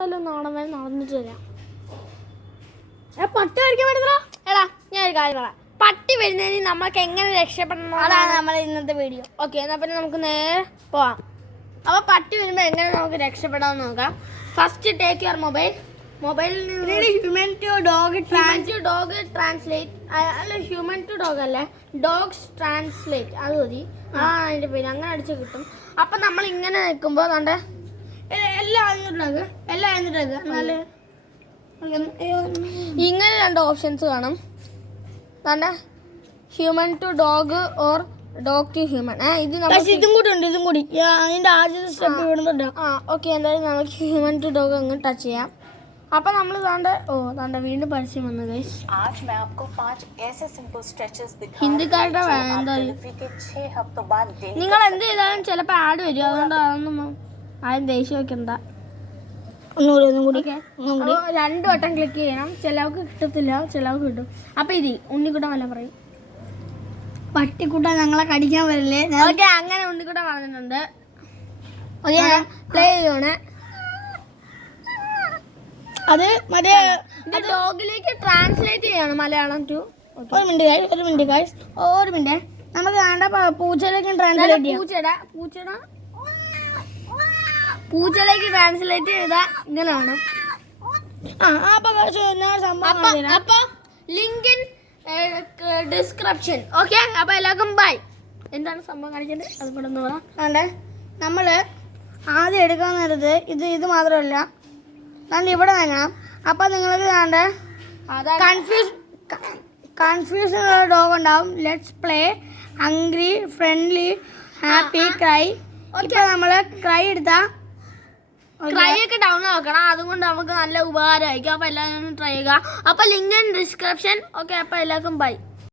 നാളെ വരെ നടന്നിട്ട് വരാം. പട്ടി മേടിക്കാൻ പറ്റുന്ന എടാ ഞാൻ ഒരു കാര്യം പറയാം. പട്ടി വരുന്നതിന് നമ്മൾക്ക് എങ്ങനെ രക്ഷപ്പെടണം അതാണ് നമ്മുടെ ഇന്നത്തെ വീഡിയോ. ഓക്കെ, എന്നാൽ പിന്നെ നമുക്ക് നേരെ പോവാം. അപ്പോൾ പട്ടി വരുമ്പോൾ എങ്ങനെ നമുക്ക് രക്ഷപ്പെടാമെന്ന് നോക്കാം. ഫസ്റ്റ് ടേക്ക് യുവർ മൊബൈലിൽ നിന്ന് ഹ്യൂമൻ ടു ഡോഗ് ട്രാൻസ്ലേറ്റ് അല്ല, ഹ്യൂമൻ ടു ഡോഗ് അല്ലേ, ഡോഗ്സ് ട്രാൻസ്ലേറ്റ് അത് മതി. ആ അതിൻ്റെ പേര് അങ്ങനെ അടിച്ച് കിട്ടും. അപ്പം നമ്മൾ ഇങ്ങനെ നിൽക്കുമ്പോൾ നമ്മുടെ ഇങ്ങനെ രണ്ട് ഓപ്ഷൻസ് കാണും. തന്റെ human to dog or dog to human. ഇതും കൂടി ഉണ്ട്. അതിന്റെ ആദ്യത്തെ സ്റ്റെപ്പ് ഇവിടുന്നുണ്ട്. ഓക്കെ, എന്തായാലും നമുക്ക് ഹ്യൂമൻ ടു ഡോഗ് അങ്ങ് ടച്ച് ചെയ്യാം. അപ്പൊ നമ്മൾ താണ്ടെ വീണ്ടും പരസ്യം വന്നു ഗൈസ്. ഹിന്ദിക്കാരുടെ നിങ്ങൾ എന്ത് ചെയ്താലും ചിലപ്പോൾ ആഡ് വരും. അതുകൊണ്ട് അതൊന്നും ആരും ദേഷ്യം വെക്കണ്ട. ഒന്നുകൂടി 2 വട്ടം ക്ലിക്ക് ചെയ്യണം. ചിലവർക്ക് കിട്ടത്തില്ല, ചിലവർക്ക് കിട്ടും. അപ്പൊ ഇത് ഉണ്ണിക്കുട്ടൻ വല്ല പറയും. പട്ടിക്കുട്ടൻ ഞങ്ങളെ കടിക്കാൻ വരില്ലേ? ഓക്കെ, അങ്ങനെ ഉണ്ണിക്കുട്ടൻ പറഞ്ഞിട്ടുണ്ട്. പ്ലേ ചെയ്തോണേ. അത് മറ്റേ ഡോഗിലേക്ക് ട്രാൻസ്ലേറ്റ് ചെയ്യണം മലയാളം ടു. ഒരു മിനിറ്റ് നമുക്ക് വേണ്ട പൂച്ചയിലേക്ക് ട്രാൻസ്ലേറ്റ് ചെയ്യാം. പൂച്ചയിലേക്ക് ട്രാൻസ്ലേറ്റ് ചെയ്താ ഇങ്ങനെ വേണം. അപ്പൊ ലിങ്ക് ഇൻ ഡിസ്ക്രിപ്ഷൻ. ഓക്കെ, അപ്പൊ എല്ലാവർക്കും ബൈ. എന്താണ് സംഭവം കാണിക്കുന്നത് അത് കൂടെ ഒന്ന് പറയാം. നമ്മള് ആദ്യം എടുക്കാൻ നേരത്ത് ഇത് മാത്രമല്ല, നമ്മൾ ഇവിടെ നിൽക്കണം. അപ്പൊ നിങ്ങൾക്ക് കൺഫ്യൂഷൻ ഉള്ള ഡോഗ് ഉണ്ടാവും. Let's play hungry, friendly, happy, cry. ഇപ്പൊ നമ്മള് ക്രൈ എടുത്താ ക്രൈ ഒക്കെ ഡൗൺലോഡ് ആക്കണം. അതുകൊണ്ട് നമുക്ക് നല്ല ഉപകാരമായിരിക്കും. അപ്പൊ എല്ലാവരും ട്രൈ ചെയ്യുക. അപ്പൊ ലിങ്ക് ഇൻ ഡിസ്ക്രിപ്ഷൻ. ഓക്കെ, അപ്പൊ എല്ലാവർക്കും ബൈ.